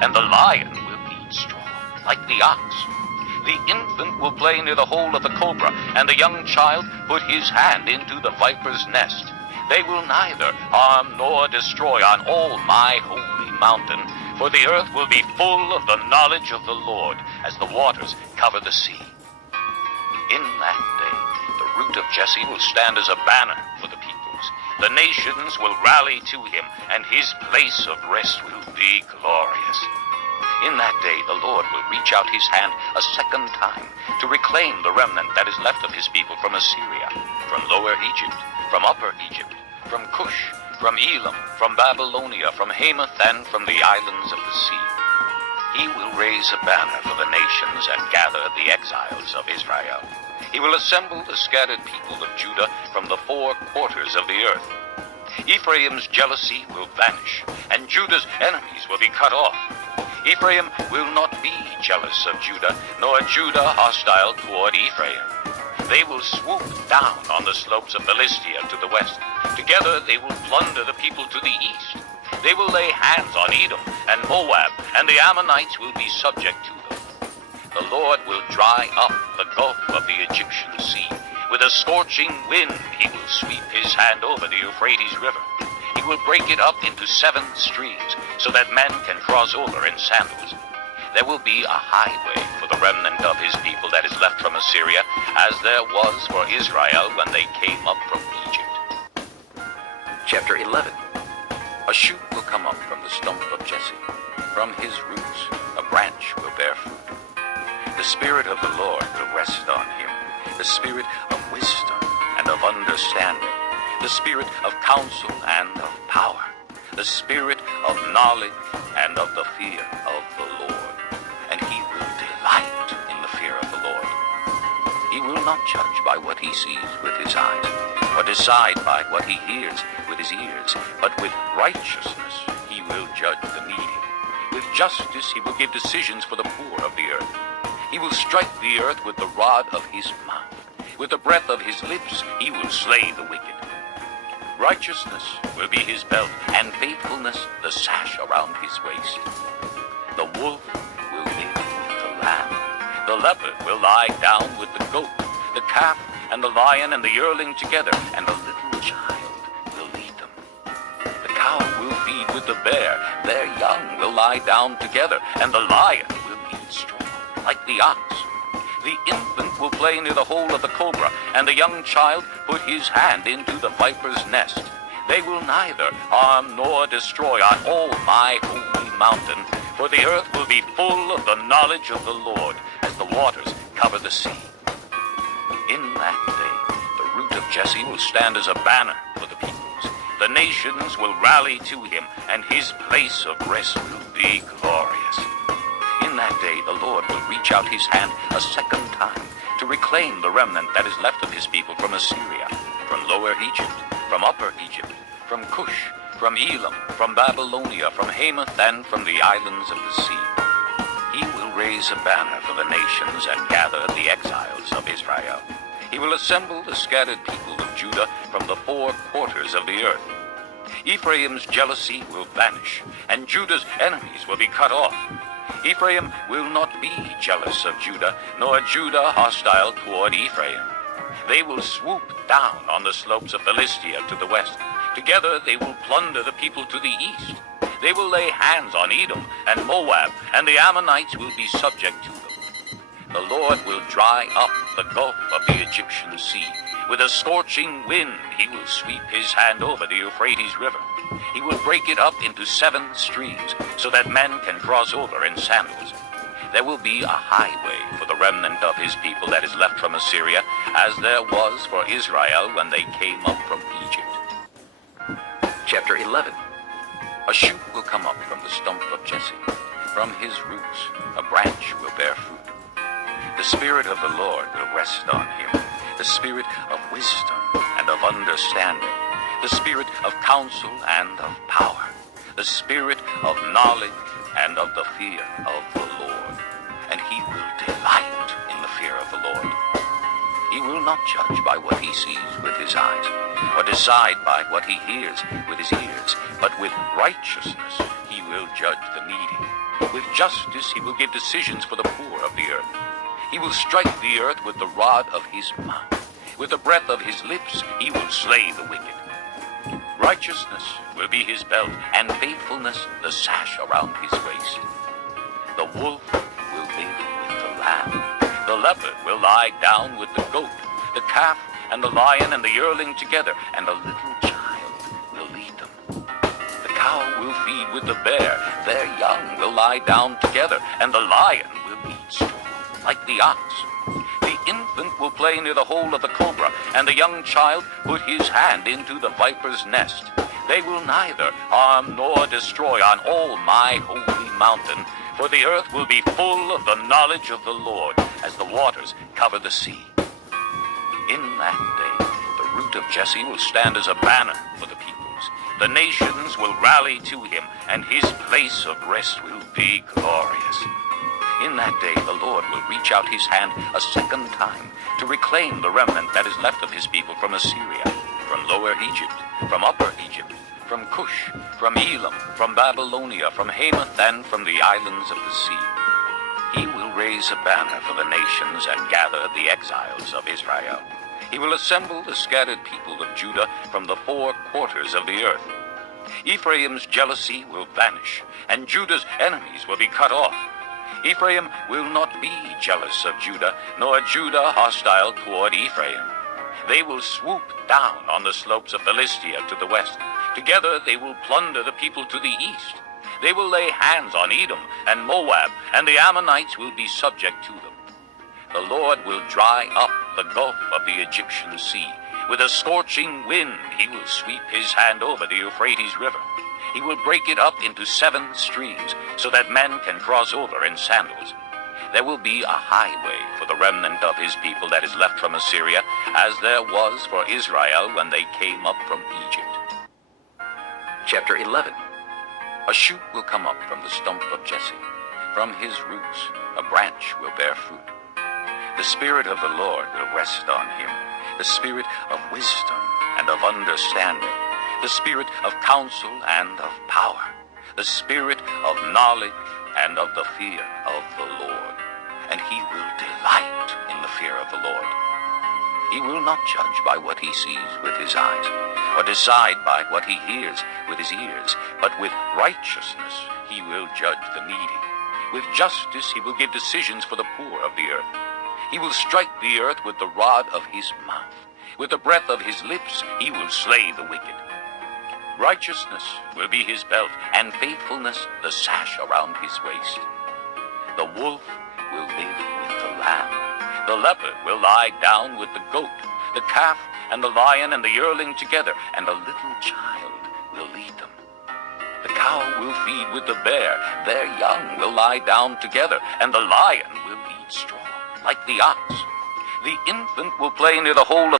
and the lion will be strong, like the ox. The infant will play near the hole of the cobra, and the young child put his hand into the viper's nest. They will neither harm nor destroy on all my holy mountain, for the earth will be full of the knowledge of the Lord, as the waters cover the sea. In that day, the root of Jesse will stand as a banner for the peoples. The nations will rally to him, and his place of rest will be glorious. In that day, the Lord will reach out his hand a second time to reclaim the remnant that is left of his people from Assyria, from Lower Egypt, from Upper Egypt, from Cush, from Elam, from Babylonia, from Hamath, and from the islands of the sea. He will raise a banner for the nations and gather the exiles of Israel. He will assemble the scattered people of Judah from the four quarters of the earth. Ephraim's jealousy will vanish, and Judah's enemies will be cut off. Ephraim will not be jealous of Judah, nor Judah hostile toward Ephraim. They will swoop down on the slopes of Philistia to the west. Together they will plunder the people to the east. They will lay hands on Edom and Moab, and the Ammonites will be subject to them. The Lord will dry up the gulf of the Egyptian sea. With a scorching wind he will sweep his hand over the Euphrates River. He will break it up into 7 streams, so that men can cross over in sandals. There will be a highway for the remnant of his people that is left from Assyria, as there was for Israel when they came up from Egypt. Chapter 11. A shoot will come up from the stump of Jesse. From his roots a branch will bear fruit. The Spirit of the Lord will rest on him, the Spirit of wisdom and of understanding, the Spirit of counsel and of power, the Spirit of knowledge and of the fear of the Lord. And he will delight in the fear of the Lord. He will not judge by what he sees with his eyes, or decide by what he hears with his ears, but with righteousness he will judge the needy. With justice he will give decisions for the poor of the earth. He will strike the earth with the rod of his mouth. With the breath of his lips he will slay the wicked. Righteousness will be his belt, and faithfulness the sash around his waist. The wolf will live with the lamb. The leopard will lie down with the goat. The calf and the lion and the yearling together, and the little child will lead them. The cow will feed with the bear. Their young will lie down together, and the lion will eat straw like the ox. The infant will play near the hole of the cobra, and the young child put his hand into the viper's nest. They will neither harm nor destroy on all my holy mountain, for the earth will be full of the knowledge of the Lord, as the waters cover the sea. In that day, the root of Jesse will stand as a banner for the peoples. The nations will rally to him, and his place of rest will be glorious. In that day, the Lord will reach out his hand a second time to reclaim the remnant that is left of his people from Assyria, from Lower Egypt, from Upper Egypt, from Cush, from Elam, from Babylonia, from Hamath, and from the islands of the sea. He will raise a banner for the nations and gather the exiles of Israel. He will assemble the scattered people of Judah from the four quarters of the earth. Ephraim's jealousy will vanish, and Judah's enemies will be cut off. Ephraim will not be jealous of Judah, nor Judah hostile toward Ephraim. They will swoop down on the slopes of Philistia to the west. Together they will plunder the people to the east. They will lay hands on Edom and Moab, and the Ammonites will be subject to them. The Lord will dry up the gulf of the Egyptian sea. With a scorching wind he will sweep his hand over the Euphrates River. He will break it up into 7 streams, so that men can cross over in sandals. There will be a highway for the remnant of his people that is left from Assyria, as there was for Israel when they came up from Egypt. Chapter 11. A shoot will come up from the stump of Jesse. From his roots a branch will bear fruit. The Spirit of the Lord will rest on him, the Spirit of wisdom and of understanding, the Spirit of counsel and of power, the Spirit of knowledge and of the fear of the Lord. And he will delight in the fear of the Lord. He will not judge by what he sees with his eyes, or decide by what he hears with his ears, but with righteousness he will judge the needy. With justice he will give decisions for the poor of the earth. He will strike the earth with the rod of his mouth. With the breath of his lips he will slay the wicked. Righteousness will be his belt, and faithfulness the sash around his waist. The wolf will live with the lamb. The leopard will lie down with the goat. The calf and the lion and the yearling together, and a little child will lead them. The cow will feed with the bear. Their young will lie down together, and the lion will eat straw like the ox. The infant will play near the hole of the cobra, and the young child put his hand into the viper's nest. They will neither harm nor destroy on all my holy mountain, for the earth will be full of the knowledge of the Lord, as the waters cover the sea. In that day, the root of Jesse will stand as a banner for the peoples. The nations will rally to him, and his place of rest will be glorious. In that day, the Lord will reach out his hand a second time to reclaim the remnant that is left of his people from Assyria, from Lower Egypt, from Upper Egypt, from Cush, from Elam, from Babylonia, from Hamath, and from the islands of the sea. He will raise a banner for the nations and gather the exiles of Israel. He will assemble the scattered people of Judah from the four quarters of the earth. Ephraim's jealousy will vanish, and Judah's enemies will be cut off. Ephraim will not be jealous of Judah, nor Judah hostile toward Ephraim. They will swoop down on the slopes of Philistia to the west. Together they will plunder the people to the east. They will lay hands on Edom and Moab, and the Ammonites will be subject to them. The Lord will dry up the gulf of the Egyptian sea. With a scorching wind he will sweep his hand over the Euphrates River. He will break it up into 7 streams, so that men can cross over in sandals. There will be a highway for the remnant of his people that is left from Assyria, as there was for Israel when they came up from Egypt. Chapter 11. A shoot will come up from the stump of Jesse. From his roots a branch will bear fruit. The Spirit of the Lord will rest on him, the Spirit of wisdom and of understanding, the Spirit of counsel and of power, the Spirit of knowledge and of the fear of the Lord. And he will delight in the fear of the Lord. He will not judge by what he sees with his eyes, or decide by what he hears with his ears, but with righteousness he will judge the needy. With justice he will give decisions for the poor of the earth. He will strike the earth with the rod of his mouth. With the breath of his lips he will slay the wicked. Righteousness will be his belt, and faithfulness the sash around his waist. The wolf will live with the lamb. The leopard will lie down with the goat. The calf and the lion and the yearling together, and a little child will lead them. The cow will feed with the bear. Their young will lie down together, and the lion will eat straw like the ox. The infant will play near the hole of